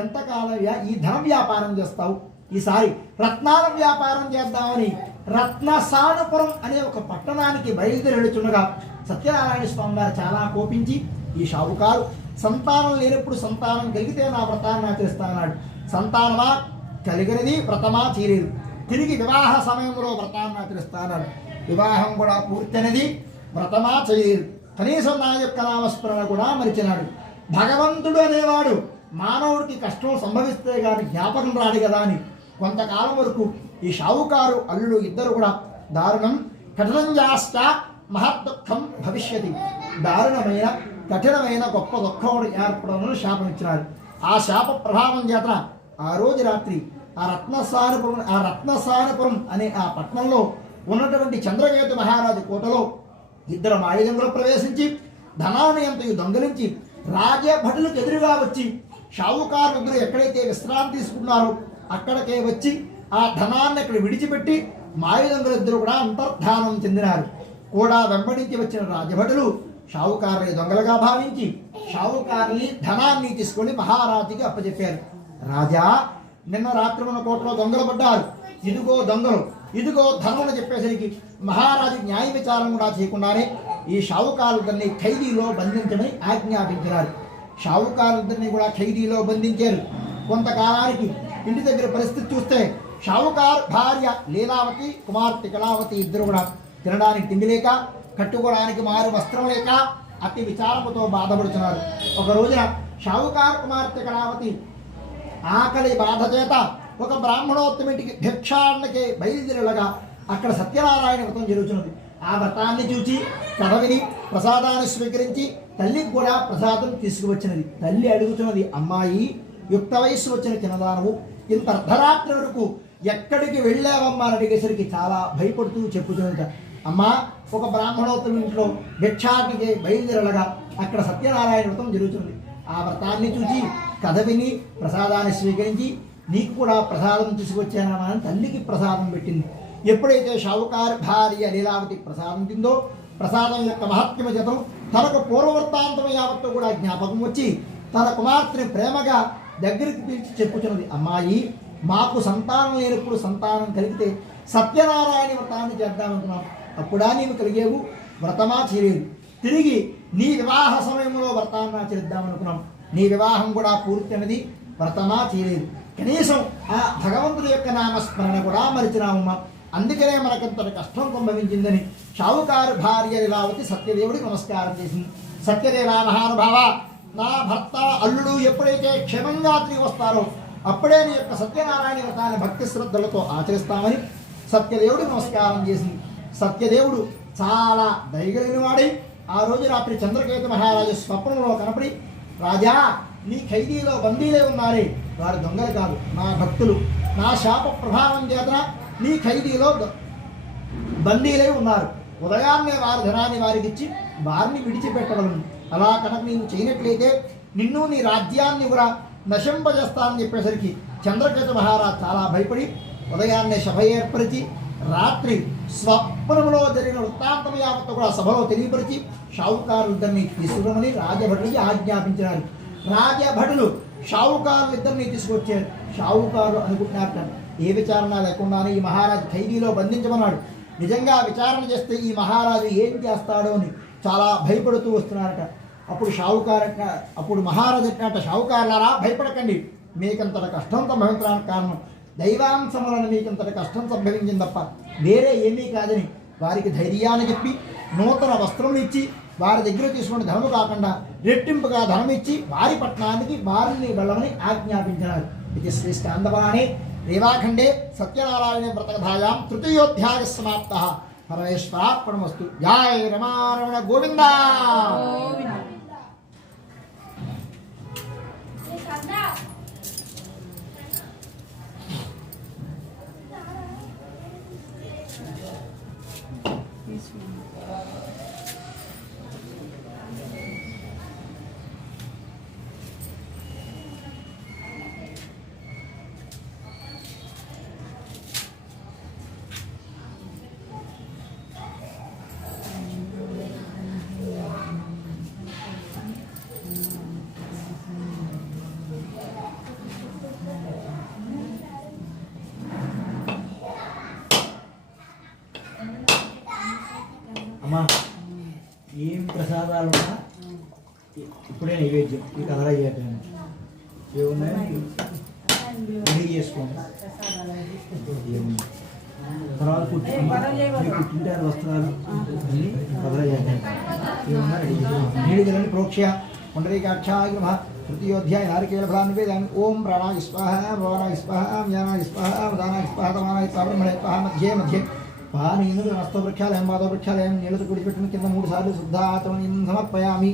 ఎంతకాలం ఈ ధన వ్యాపారం చేస్తావు, ఈసారి రత్నాల వ్యాపారం చేద్దామని రత్నసానుపురం అనే ఒక పట్టణానికి బయలుదేరుచుండగా సత్యనారాయణ స్వామి వారు చాలా కోపించి ఈ షావుకారు సంతానం లేనప్పుడు సంతానం కలిగితే నా వ్రతాన్ని ఆచరిస్తానన్నాడు. సంతానమా కలిగినది, వ్రతమా చేయలేదు. తిరిగి వివాహ సమయంలో వ్రతాన్ని ఆచరిస్తానన్నాడు. వివాహం కూడా పూర్తయినది, వ్రతమా చేయలేదు, కనీసం నా యొక్క నామస్మరణ కూడా మరిచినాడు. భగవంతుడు అనేవాడు మానవుడికి కష్టం సంభవిస్తే కానీ జ్ఞాపకం రాడు కదా అని కొంతకాలం వరకు ఈ షావుకారు అల్లుడు ఇద్దరు కూడా దారుణం కఠినంజాశ్చ మహద్దుఃఖం భవిష్యతి, దారుణమైన కఠినమైన గొప్ప దుఃఖం ఏర్పడమని శాపం ఇచ్చినారు. ఆ శాప ప్రభావం చేత ఆ రోజు రాత్రి ఆ రత్నసానపురం అనే ఆ పట్టణంలో ఉన్నటువంటి చంద్రకేతు మహారాజు కోటలో ఇద్దరు మాయజంగులు ప్రవేశించి ధనాన్ని ఎంతయు దొంగలించి రాజభటులకు ఎదురుగా వచ్చి షావుకారు ఇద్దరు ఎక్కడైతే విశ్రాంతి తీసుకున్నారో అక్కడికే వచ్చి ఆ ధనాన్ని అక్కడ విడిచిపెట్టి మాయదొంగలిద్దరూ కూడా అంతర్ధానం చెందినారు. కూడా వెంబడించి వచ్చిన రాజభటులు షావుకారుని దొంగలుగా భావించి షావుకారుని ధనాన్ని తీసుకొని మహారాజుకి అప్పచెప్పారు. రాజా, నిన్న రాత్రి మన కోటలో దొంగలు పడ్డారు, ఇదిగో దొంగలు, ఇదిగో ధనమును చెప్పేసరికి మహారాజు న్యాయ విచారం కూడా చేయకుండానే ఈ షావుకారులిద్దరిని ఖైదీలో బంధించమని ఆజ్ఞాపించినారు. షావుకారులిద్దరిని కూడా ఖైదీలో బంధించారు. కొంతకాలానికి ఇంటి దగ్గర పరిస్థితి చూస్తే షావుకారు భార్య లీలావతి, కుమార్తె కళావతి ఇద్దరు కూడా తినడానికి తిండి లేక, కట్టుకోవడానికి మారు వస్త్రం లేక అతి విచారముతో బాధపడుతున్నారు. ఒక రోజున షావుకారు కుమార్తె కళావతి ఆకలి బాధ చేత ఒక బ్రాహ్మణోత్తమింటికి భిక్షాన్నకే బయలుదేరగా అక్కడ సత్యనారాయణ వ్రతం జరుగుతున్నది. ఆ వ్రతాన్ని చూచి కథ విని ప్రసాదాన్ని స్వీకరించి తల్లికి కూడా ప్రసాదం తీసుకువచ్చినది. తల్లి అడుగుతున్నది, అమ్మాయి యుక్త వయస్సు వచ్చిన చిన్నదానవు, ఇంత అర్ధరాత్రి వరకు ఎక్కడికి వెళ్ళావమ్మా అని అడిగేసరికి చాలా భయపడుతూ చెప్పుతున్నట, అమ్మా ఒక బ్రాహ్మణోత్తమ ఇంట్లో భిక్షాటికి బయలుదేరగా అక్కడ సత్యనారాయణ వ్రతం జరుగుతుంది. ఆ వ్రతాన్ని చూసి కథ విని ప్రసాదాన్ని స్వీకరించి నీకు కూడా ప్రసాదం తీసుకొచ్చానమ్మా అని తల్లికి ప్రసాదం పెట్టింది. ఎప్పుడైతే షావుకారు భార్య లీలావతి ప్రసాదం తిందో ప్రసాదం యొక్క మహత్యమ చేతం తనకు పూర్వవృత్తాంతం యావత్తు కూడా జ్ఞాపకం వచ్చి తన కుమార్తెని ప్రేమగా దగ్గరికి పిలిచి చెప్పుచున్నది, అమ్మాయి మాకు సంతానం లేనప్పుడు సంతానం కలిగితే సత్యనారాయణ వ్రతాన్ని చేద్దామనుకున్నాం, అప్పుడా నీవు కలిగేవు, వ్రతమా చేయలేదు. తిరిగి నీ వివాహ సమయంలో వ్రతాన్ని ఆచరిద్దామనుకున్నాం, నీ వివాహం కూడా పూర్తయినది, వ్రతమా చేయలేదు. కనీసం ఆ భగవంతుడి యొక్క నామస్మరణ కూడా మరిచినామమ్మా, అందుకనే మనకంతటి కష్టం సంభవించిందని షావుకారు భార్య లీలావతి సత్యదేవుడికి నమస్కారం చేసింది. సత్యదేవ మహానుభావ, నా భర్త అల్లుడు ఎప్పుడైతే క్షేమంగా తిరిగి వస్తారో అప్పుడే నీ యొక్క సత్యనారాయణ వ్రతాన్ని భక్తి శ్రద్ధలతో ఆచరిస్తామని సత్యదేవుడికి నమస్కారం చేసింది. సత్యదేవుడు చాలా దయగలిగిన వాడై ఆ రోజు రాత్రి చంద్రకేతు మహారాజు స్వప్నంలో కనపడి, రాజా నీ ఖైదీలో బందీలే ఉన్నారే, వారు దొంగలు కాదు, నా భక్తులు, నా శాప ప్రభావం చేత నీ ఖైదీలో బందీలై ఉన్నారు, ఉదయాన్నే వారి ధనాన్ని వారికి ఇచ్చి వారిని విడిచిపెట్టగలను, అలా కనుక నీవు చేయనట్లయితే నిన్ను నీ రాజ్యాన్ని కూడా నశింపజేస్తానని చెప్పేసరికి చంద్రకేతు మహారాజ్ చాలా భయపడి ఉదయాన్నే సభ ఏర్పరిచి రాత్రి స్వప్నంలో జరిగిన వృత్తాంతం యావత్తు కూడా సభలో తెలియపరిచి షావుకారులిద్దరిని తీసుకురమని రాజభటులకి ఆజ్ఞాపించినారు. రాజభటులు షావుకారులిద్దరిని తీసుకొచ్చారు. షావుకారు అనుకుంటున్నారట, ఏ విచారణ లేకుండానే ఈ మహారాజు ఖైదీలో బంధించమన్నాడు, నిజంగా విచారణ చేస్తే ఈ మహారాజు ఏం చేస్తాడో అని చాలా భయపడుతూ వస్తున్నారట. అప్పుడు మహారాజు అంటున్నట్ట, షావుకారులారా భయపడకండి, మీకంతట కష్టం సంభవించడానికి కారణం దైవాంశం వలన మీకంతటి కష్టం సంభవించింది తప్ప వేరే ఏమీ కాదని వారికి ధైర్యాన్ని చెప్పి నూతన వస్త్రములు ఇచ్చి వారి దగ్గర తీసుకున్న ధనము కాకుండా రెట్టింపుగా ధనం ఇచ్చి వారి పట్టణానికి వారిని వెళ్ళమని ఆజ్ఞాపించినారు. ఇది శ్రీ స్కాందవాణి రేవాఖండే సత్యనారాయణ వ్రతకథాయాం తృతీయోధ్యాయ సమాప్త. పరమేశ్వరార్పణమస్తు. జయ రమారమణ గోవింద. అమ్మా ఏం ప్రసాదాలు ఉన్నా ఇప్పుడే నైవేద్యం ఈ కథలు అయ్యాక ఏమున్నాయి రెడీ చేసుకోండి. తర్వాత పుట్టింటారు వస్త్రాలు అన్నీ కథలు అయ్యాక ఏమన్నా రెడీ చేసుకోండి. నీళ్ళు జలని ప్రోక్ష్య పుండరీకాక్షాయ నమః. తృతీయోధ్యాయ నారికేళ ఫలాన్ని వేదాన్ని. ఓం ప్రాణాయ స్వాహ భవానాయ స్వాహ వ్యానాయ స్వాహ వదానాయ స్వాహ తమానాయ స్వాహ బ్రహ్మణే స్వాహ మధ్యే మధ్యే పానీయులు హస్తో వృక్షాలయం పాదో వృక్షాలయం నీళ్ళతో కుడిపెట్టిన కింద 3 సార్లు శుద్ధాత్మని సమర్పయామి.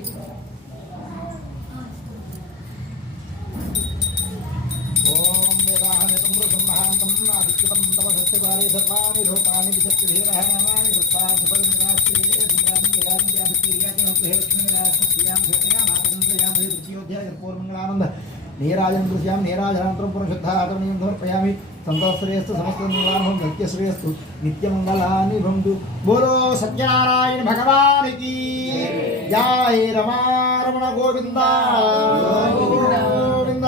ఓం వేదాహమితం పురుషం మహాంతం ఆదిత్యతం తమ సత్యకారే సర్వాణి రూపాణి విశక్తిధీరః నామాని కృష్ణాధిపతినిరాశ్రీయే ధృమ్రాం గిరాం జాతిక్రియాజం ప్రేహలక్ష్మీరాశ్రియాం భూతయాం ఆతంత్రయాం తృతీయోధ్యాయ పూర్వమంగళానంద నీరాజం దృశ్యాం నీరాజనాంతరం పురుషుద్ధాత్మనీయం సమర్పయామి. సంతోశ్రేయస్తు సమస్తనిర్వాణం సత్యశ్రేయస్తు నిత్యమంగళాని భవంతు. బోలో సత్యనారాయణ భగవానికి జయ రమారమణ గోవింద గోవింద.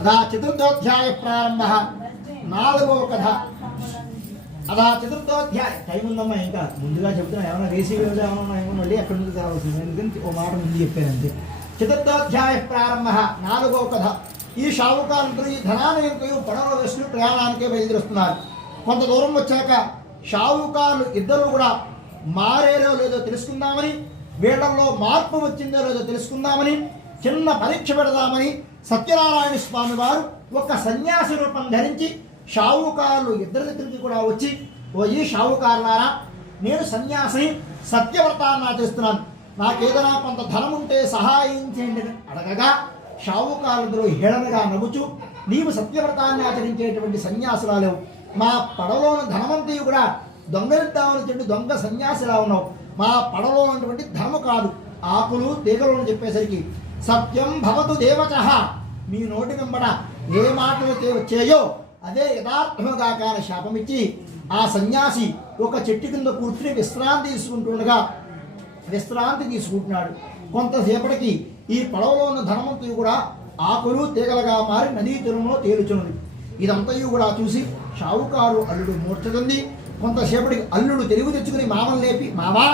అదా చతుర్థోధ్యాయ ప్రారంభ. 4వ కథ. అదా చతుర్థోధ్యాయ. టైం ఉందమ్మా, ఇంకా ముందుగా చెప్తున్నా. ఏమైనా వేసి ఏమన్నా ఏమన్నా మళ్ళీ ఎక్కడి నుంచి కావాల్సింది, ఎందుకంటే ఓ మాట ముందు చెప్పాను అంతే. చతుర్థోధ్యాయ ప్రారంభ. 4వ కథ. ఈ షావుకారులు ఈ ధనానయంతో పడవలో వేసుకుని ప్రయాణానికే బయలుదేరుస్తున్నారు. కొంత దూరం వచ్చాక షావుకారులు ఇద్దరు కూడా మారేరో లేదో తెలుసుకుందామని, వీళ్ళల్లో మార్పు వచ్చిందో లేదో తెలుసుకుందామని, చిన్న పరీక్ష పెడదామని సత్యనారాయణ స్వామి వారు ఒక సన్యాసి రూపం ధరించి షావుకారులు ఇద్దరి దగ్గరికి కూడా వచ్చి, ఓ ఈ షావుకారులారా, నేను సన్యాసిని, సత్యవ్రతాన్ని ఆచరిస్తున్నాను, నాకేదైనా కొంత ధనం ఉంటే సహాయం చేయండి అడగగా షావుకారులు హేళనగా నవ్వుచూ, నీవు సత్యవ్రతాన్ని ఆచరించేటువంటి సన్యాసురాలేవు, మా పడవలోని ధనవంతి కూడా దొంగలిద్దామని చెప్పి దొంగ సన్యాసిలా ఉన్నావు, మా పడవలో ఉన్నటువంటి ధనము కాదు ఆకులు తీగలు అని చెప్పేసరికి, సత్యం భవతు దేవచః, మీ నోటి వెంబడ ఏ మాటలు వచ్చాయో అదే యథార్థముగా కాని శాపమిచ్చి ఆ సన్యాసి ఒక చెట్టు కింద కూర్చుని విశ్రాంతి తీసుకుంటున్నాడు. కొంతసేపటికి ఈ పడవలో ఉన్న ధనవంతుడు కూడా ఆకులు తీగలుగా మారి నదీ తీరంలో తేలుచున్నది. ఇదంతయు కూడా చూసి షావుకారు అల్లుడు మూర్ఛచెంది. కొంతసేపటికి అల్లుడు తెలివి తెచ్చుకుని మామను లేపి, మావా,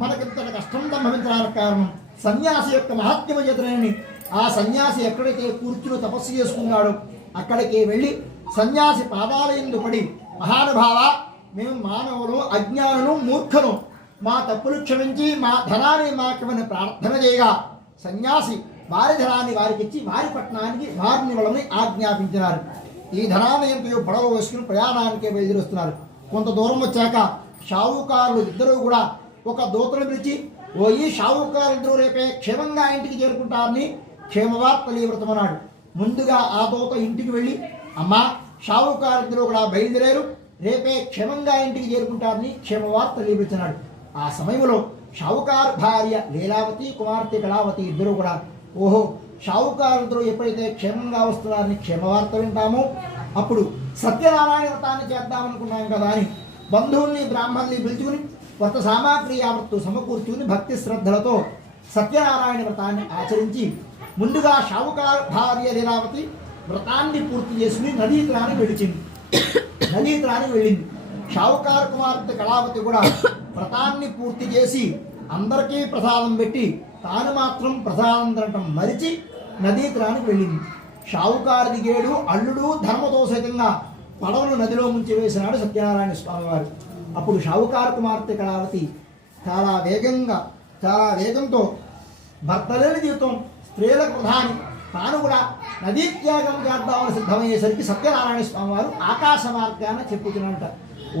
మనకింత కష్టం సంభవించడానికి కారణం సన్యాసి యొక్క మహాత్మ్యము చేతనని ఆ సన్యాసి ఎక్కడైతే కూర్చుని తపస్సు చేసుకున్నాడో అక్కడికి వెళ్ళి సన్యాసి పాదాల యందు పడి, మహానుభావ, మేము మానవులు, అజ్ఞానులు, మూర్ఖను, మా తప్పులు క్షమించి మా ధనాన్ని మాకివని ప్రార్థన చేయగా సన్యాసి వారి ధనాన్ని వారికి ఇచ్చి వారి పట్టణానికి వారిని వెళ్ళమని ఆజ్ఞాపించినారు. ఈ ధనాన్ని ఎంతో పడవ వేసుకుని ప్రయాణానికే బయలుదేరుస్తున్నారు. కొంత దూరం వచ్చాక షావుకారులు ఇద్దరు కూడా ఒక దూతను పిలిచి, ఓ ఈ షావుకారులు రేపే క్షేమంగా ఇంటికి చేరుకుంటారని క్షేమవార్త వ్రతమన్నాడు. ముందుగా ఆ దూత ఇంటికి వెళ్ళి, అమ్మా, షావుకారులు కూడా బయలుదేరారు, రేపే క్షేమంగా ఇంటికి చేరుకుంటారని క్షేమవార్త లీపించినాడు. ఆ సమయంలో షావుకారు భార్య లీలావతి, కుమార్తె కళావతి ఇద్దరు కూడా, ఓహో, షావుకారులు ఎప్పుడైతే క్షేమంగా వస్తున్నారని క్షేమవార్త వింటామో అప్పుడు సత్యనారాయణ వ్రతాన్ని చేద్దామనుకున్నాం కదా అని బంధువుల్ని బ్రాహ్మణుల్ని పిలుచుకుని వ్రత సామాగ్రి యావత్తు సమకూర్చుకుని భక్తి శ్రద్ధలతో సత్యనారాయణ వ్రతాన్ని ఆచరించి ముందుగా షావుకారు భార్య లీలావతి వ్రతాన్ని పూర్తి చేసుకుని నదీ తీరానికి వెళ్ళింది. షావుకారు కుమార్తె కళావతి కూడా వ్రతాన్ని పూర్తి చేసి అందరికీ ప్రసాదం పెట్టి తాను మాత్రం ప్రసాదం తినటం మరిచి నదీ తీరానికి వెళ్ళింది. షావుకారు దిగేడు, అల్లుడు ధర్మతో సహితంగా పడవను నదిలో ముంచి వేసినాడు సత్యనారాయణ స్వామి వారు. అప్పుడు షావుకారు కుమార్తె కళావతి చాలా వేగంతో భర్త లేని జీవితం, స్త్రీలకు ప్రధాని, తాను కూడా నదీ త్యాగం చేద్దామని సిద్ధమయ్యేసరికి సత్యనారాయణ స్వామి వారు ఆకాశ మార్గాన చెప్పుతున్నట,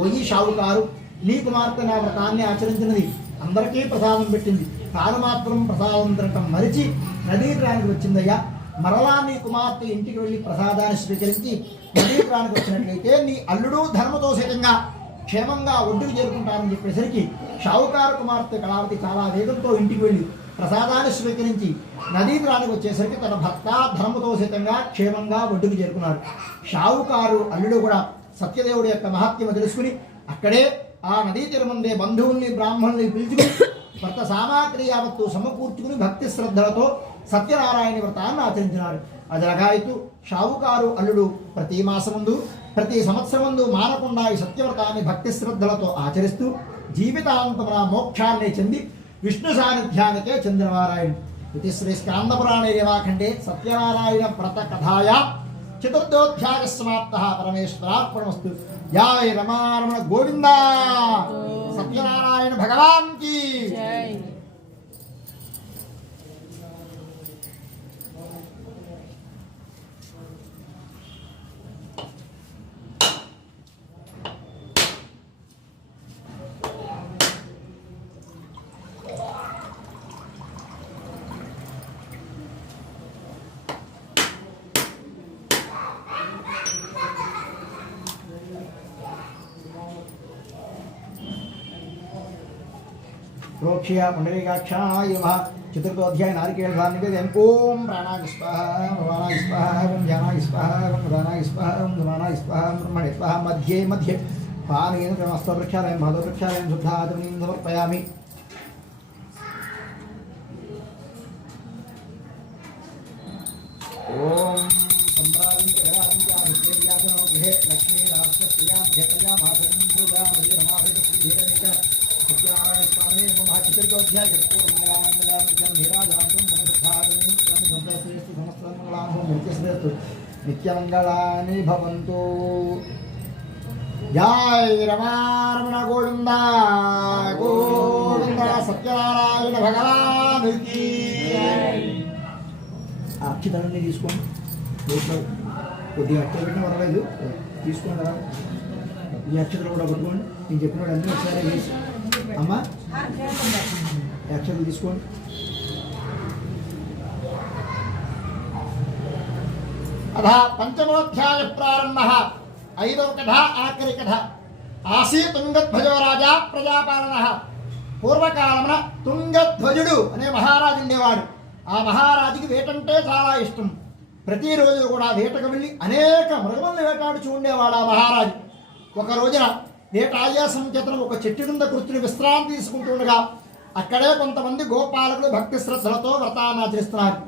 ఓయి షావుకారు, నీ కుమార్తె నా వ్రతాన్ని ఆచరించినది, అందరికీ ప్రసాదం పెట్టింది, తాను మాత్రం ప్రసాదం తినటం మరిచి నదీ తీరానికి వచ్చిందయ్యా. మరలా నీ కుమార్తె ఇంటికి వెళ్ళి ప్రసాదాన్ని స్వీకరించి నదీ తీరానికి వచ్చినట్లయితే నీ అల్లుడు ధర్మతో సహితంగా క్షేమంగా ఒడ్డుకు చేరుకుంటానని చెప్పేసరికి షావుకారు కుమార్తె కళావతి చాలా వేగంతో ఇంటికి వెళ్ళి ప్రసాదాన్ని స్వీకరించి నదీ తీరానికి వచ్చేసరికి తన భర్త ధర్మతో సహితంగా క్షేమంగా ఒడ్డుకు చేరుకున్నాడు. షావుకారు అల్లుడు కూడా సత్యదేవుడి యొక్క మహాత్మ్యము తెలుసుకుని అక్కడే ఆ నదీ తీరముందే బంధువుల్ని బ్రాహ్మణుల్ని పిలుచుకుని భర్త సామాగ్రి యావత్తు సమకూర్చుకుని భక్తి శ్రద్ధలతో సత్యనారాయణ వ్రతాన్ని ఆచరించినారు. అది రగాయితూ షావుకారు అల్లుడు ప్రతి మాసముందు ప్రతి సంవత్సరముందు మానకుండా ఈ సత్యవ్రతాన్ని భక్తి శ్రద్ధలతో ఆచరిస్తూ జీవితాంతమున మోక్షాన్ని చెంది విష్ణు సాన్నిధ్యానికే చెందినవారాయణ. ఇది శ్రీ స్కాందపురాణే రేవాఖండే సత్యనారాయణ వ్రత కథాయా చతుర్థోధ్యాయ సమాప్త. పరమేశ్వరార్పణమస్తు. జయ రమారమణ గోవింద. సత్యనారాయణ భగవాన్ కి रोक्ष्य पुंडरीकाक्षाय नमः. चतुर्थोध्याय नारिकेलफलं निवेदयामि. ओम प्राणाय स्वाहा, भवानाय स्वाहा, ओम ध्यानाय स्वाहा, ओम उदानाय स्वाहा, ओम धमानाय स्वाहा, ओम ब्रह्मणे स्वाहा. मध्ये पानेन क्रमस्तवृक्षालयं माधववृक्षालयं शुद्धात्मनीं समर्पयामि. ओम सम्राजं जगराजं च अभिषेक्याजनो गृहे लक्ष्मी राष्ट्रप्रियां भेटया माधवं पूजा मधुर रमाभिः श्रीधीरनिक सत्यनारायण स्वामी नमः. चतुर्थोध्याय जगत्पूर्वमङ्गलामङ्गलां हीराजातं मनोधारणं समस्तश्रेष्ठ समस्तमङ्गलां नित्यश्रेष्ठ नित्यमङ्गलानि भवन्तु. जय रमारमण गोविंद गोविंद. सत्यनारायण भगवान की అక్షతలన్నీ తీసుకోండి. కొద్దిగా అక్షతలు పెట్టిన పర్వాలేదు, తీసుకోండి. ఈ అక్షతలు కూడా పట్టుకోండి. నేను చెప్పినప్పుడు అన్నీ ఒకసారి వేసి అమ్మా అక్షతలు తీసుకోండి. అథ పంచమోధ్యాయ ప్రారంభ. ఐదవ కథ, ఆఖరి కథ. ఆసీ తుంగధ్వజో రాజా ప్రజాపాలన. పూర్వకాలమున తుంగధ్వజుడు అనే మహారాజు ఉండేవాడు. ఆ మహారాజుకి వేటంటే చాలా ఇష్టం. ప్రతిరోజు కూడా వేటకు వెళ్ళి అనేక మృగములను వేటాడుచూ ఉండేవాడు ఆ మహారాజు. ఒక రోజున వేట ఆయాసం చేతను ఒక చెట్టు కింద కూర్చుని విశ్రాంతి తీసుకుంటుండగా అక్కడే కొంతమంది గోపాలకులు భక్తి శ్రద్ధలతో వ్రతాన్ని ఆచరిస్తున్నారు.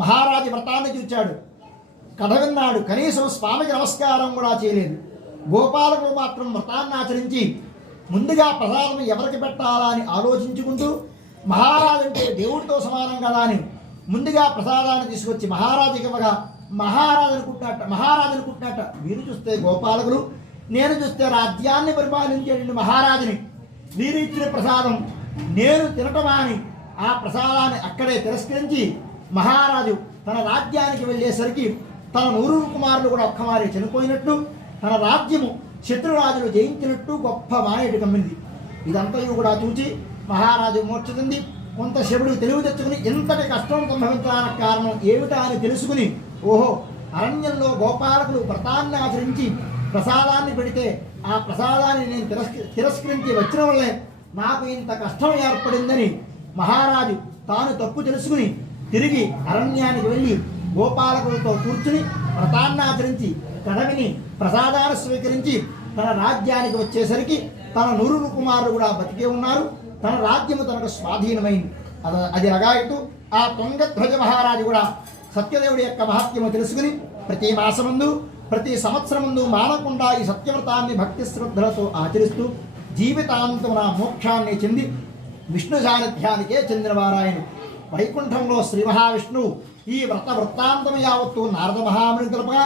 మహారాజు వ్రతాన్ని చూచాడు, కథ విన్నాడు, కనీసం స్వామికి నమస్కారం కూడా చేయలేదు. గోపాలకులు మాత్రం వ్రతాన్ని ఆచరించి ముందుగా ప్రసాదం ఎవరికి పెట్టాలా అని ఆలోచించుకుంటూ మహారాజు అంటే దేవుడితో సమానం కదా అని ముందుగా ప్రసాదాన్ని తీసుకొచ్చి మహారాజుకి ఇవ్వగా మహారాజు అనుకుంటున్నట్ట వీరు చూస్తే గోపాలకులు, నేను చూస్తే రాజ్యాన్ని పరిపాలించేటువంటి మహారాజుని, వీరు ఇచ్చిన ప్రసాదం నేను తినటమా అని ఆ ప్రసాదాన్ని అక్కడే తిరస్కరించి మహారాజు తన రాజ్యానికి వెళ్ళేసరికి తన 100 కుమారులు కూడా ఒక్కమారే చనిపోయినట్టు, తన రాజ్యము శత్రురాజులు జయించినట్టు గొప్ప మానేటి కమ్మింది. ఇదంతయు కూడా చూచి మహారాజు మోక్ష చెంది కొంత శివుడు తెలివి తెచ్చుకుని ఇంతటి కష్టం సంభవించడానికి కారణం ఏమిటా అని తెలుసుకుని, ఓహో అరణ్యంలో గోపాలకులు వ్రతాన్ని ఆచరించి ప్రసాదాన్ని పెడితే ఆ ప్రసాదాన్ని నేను తిరస్కరించి వచ్చిన వల్లే నాకు ఇంత కష్టం ఏర్పడిందని మహారాజు తాను తప్పు తెలుసుకుని తిరిగి అరణ్యానికి వెళ్ళి గోపాలకులతో కూర్చుని వ్రతాన్ని ఆచరించి కథ విని ప్రసాదాన్ని స్వీకరించి తన రాజ్యానికి వచ్చేసరికి తన 100 కుమారులు కూడా బతికే ఉన్నారు. తన రాజ్యము తనకు స్వాధీనమైంది. అది అగాయితూ ఆ తుంగధ్వజ మహారాజు కూడా సత్యదేవుడి యొక్క మహత్యము తెలుసుకుని ప్రతి మాసమందు ప్రతి సంవత్సరముందు మానకుండా ఈ సత్యవ్రతాన్ని భక్తి శ్రద్ధలతో ఆచరిస్తూ జీవితాంతమున మోక్షాన్ని చెంది విష్ణు సాన్నిధ్యానికే చెందినవారాయను. వైకుంఠంలో శ్రీ మహావిష్ణువు ఈ వ్రత వృత్తాంతం యావత్తు నారద మహాముని తెలుపగా,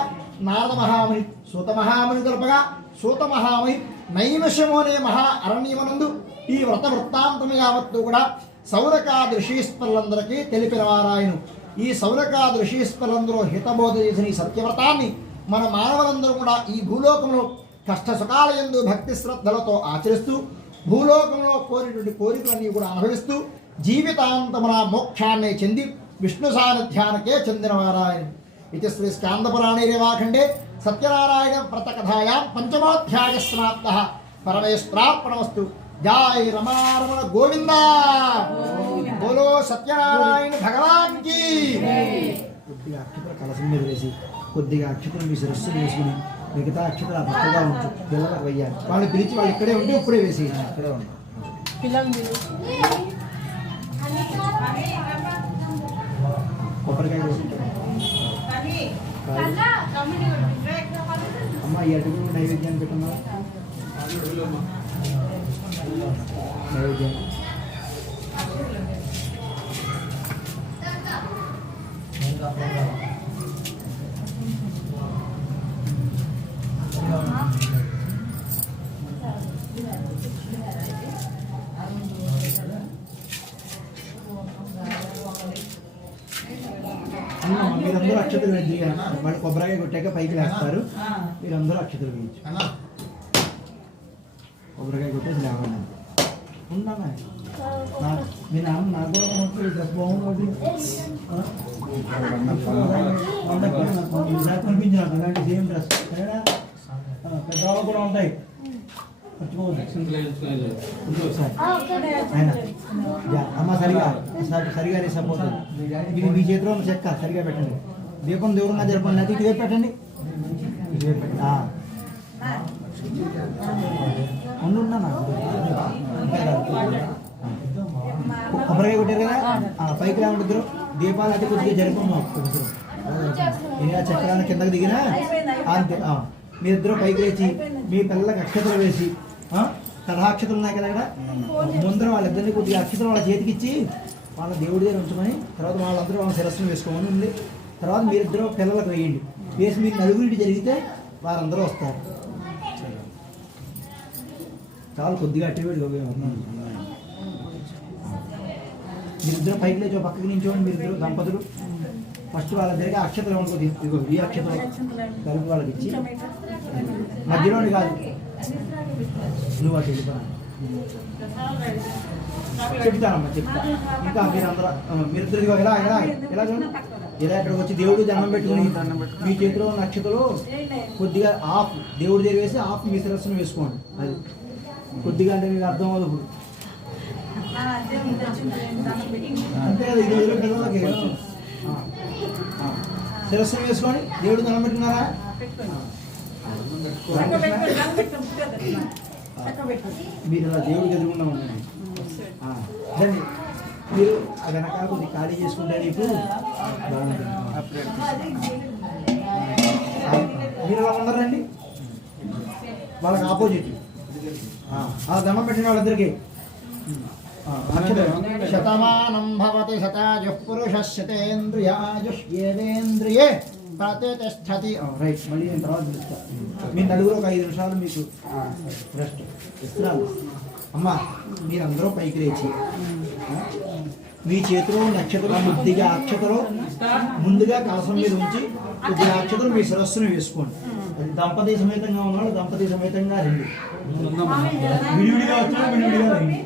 నారద మహాముని సూత మహాముని తెలుపగా, సూత మహాముని నైమిషము అనే మహా అరణ్యమనందు ఈ వ్రత వృత్తాంతం యావత్తు కూడా సౌనకాది ఋషీశ్వరులందరికీ తెలిపిన వారాయను. ఈ సౌనకాది ఋషీశ్వరులందరూ హితబోధ చేసిన ఈ సత్యవ్రతాన్ని మన మానవులందరూ కూడా ఈ భూలోకంలో కష్ట సుఖాలయందు భక్తి శ్రద్ధలతో ఆచరిస్తూ భూలోకంలో కోరినటువంటి కోరికలన్నీ కూడా అనుభవిస్తూ జీవితాంతమున మోక్షాన్ని చెంది విష్ణు సాన్నిధ్యానికే చెందినవారాయన. ఇది శ్రీ స్కాందపురాణే రేవాఖండే సత్యనారాయణ వ్రతకథాయాం పంచమోధ్యాయ సమాప్తః. పరమేశ్వరార్పణమస్తు. జై రమారమణ గోవింద. బోలో సత్యనారాయణ భగవాన్ కి. కొద్దిగా అక్షతలు కలసం మీద వేసి కొద్దిగా అక్షతలు మీ శిరస్సు వేసుకుని మిగతా అక్షతలు భక్తగా ఉంచు. పిల్లలకు వెయ్యాలి. వాళ్ళు పిలిచి వాళ్ళు ఇక్కడే ఉంటే ఇప్పుడే వేసి ఇక్కడే ఉంటారు. కొబ్బరికాయ అమ్మ ఈ అడుగు నైవేద్యాన్ని పెట్టున్నావు. నైవేద్యం మీరందరూ అక్షతలు వేసి వాళ్ళు కొబ్బరికాయ కొట్టాక పైకి లేస్తారు. మీరందరూ అక్షతలు వేయచ్చు. కొబ్బరికాయ కొట్టేసి లేవండి. ఉన్నానా మీ నాన్న నాకు కూడా డ్రెస్ బాగుంది కనిపించిన అలాంటి సేమ్ డ్రెస్ పెద్దవాళ్ళు కూడా ఉంటాయి. అమ్మ సరిగా సరిగా రేసపోతుంది. మీరు మీ చేతిలో ఉన్న చెక్క సరిగా పెట్టండి. దీపం దేవుడుగా జరపండి. అది ఇటువైపు పెట్టండి. ఇటువైపు పెట్టండి. ఉండున్నా కొబ్బరికాయ కొట్టారు కదా పైకి రాముడిద్దరు దీపాలు అయితే కొద్దిగా జరపమ్మా. ఇలా చక్రాన్ని కిందకి దిగినా అంతే. మీరిద్దరూ పైకి లేచి మీ పిల్లలకి అక్షతలు వేసి కథాక్షతలు ఉన్నాయి కదా ముందర వాళ్ళిద్దరిని కొద్దిగా అక్షతలు వాళ్ళ చేతికి ఇచ్చి వాళ్ళ దేవుడి దగ్గర ఉంచమని తర్వాత వాళ్ళందరూ వాళ్ళ శిరస్సును వేసుకోమని ఉంది. తర్వాత మీరిద్దరూ పిల్లలకు వేయండి. వేసి మీరు నలుగురింటి జరిగితే వారందరూ వస్తారు. చాలా కొద్దిగా అట్టివేడిగా మీరిద్దరు పైకి లేచి పక్కకి నించోండి. మీరిద్దరు దంపతులు ఫస్ట్ వాళ్ళ దగ్గర అక్షతలు అనుకోండి. ఇదిగో ఈ అక్షతలు కలిపి వాళ్ళకి ఇచ్చి మధ్యలోని కాదు నువ్వు అటు వెళ్ళిపో చెప్తానమ్మా చెప్తా. ఇంకా మీరిద్దరు ఇలా ఇలా ఇలా చూడండి. ఇలా ఇక్కడికి వచ్చి దేవుడు దండం పెట్టుకుని మీ చేతిలో నక్షతలు కొద్దిగా ఆఫ్ దేవుడి దగ్గర వేసి ఆఫ్ మీ శిరస్సును వేసుకోండి. అది కొద్దిగా అంటే మీకు అర్థం అవ్వదు. అంతే కదా ఈ రోజులో పిల్లలకి శిరస్సును వేసుకొని దేవుడు దండం పెట్టుకున్నారా? మీరు ఇలా దేవుడికి ఎదురుకుండా ఉండండి. దాన్ని మీరు ఆ వెనకాల కొద్దిగా ఖాళీ చేసుకుంటే నీకు బాగుంటుంది. మీరు ఇలా ఉన్నారండి వాళ్ళకి ఆపోజిట్ అలా దండం పెట్టిన వాళ్ళిద్దరికి శతమానం భవతి శతాయుః పురుషः శతేంద్రియాయుష్యేంద్రియే ప్రతిష్టతి. రైట్. మళ్ళీ నేను తర్వాత పిలుస్తా. మీ నలుగురు ఒక 5 నిమిషాలు మీకు రెస్ట్ ఇస్తున్నాను. అమ్మ మీరందరూ పైకి లేచి మీ చేతిలో నక్షత్రం కొద్దిగా అక్షతలు ముందుగా కలసం మీద ఉంచి కొద్దిగా అక్షతలు మీ శిరస్సును వేసుకోండి. దంపతి సమేతంగా ఉన్నాడు. దంపతి సమేతంగా రండి. విడివిడిగా వచ్చినా విడివిడిగా రండి.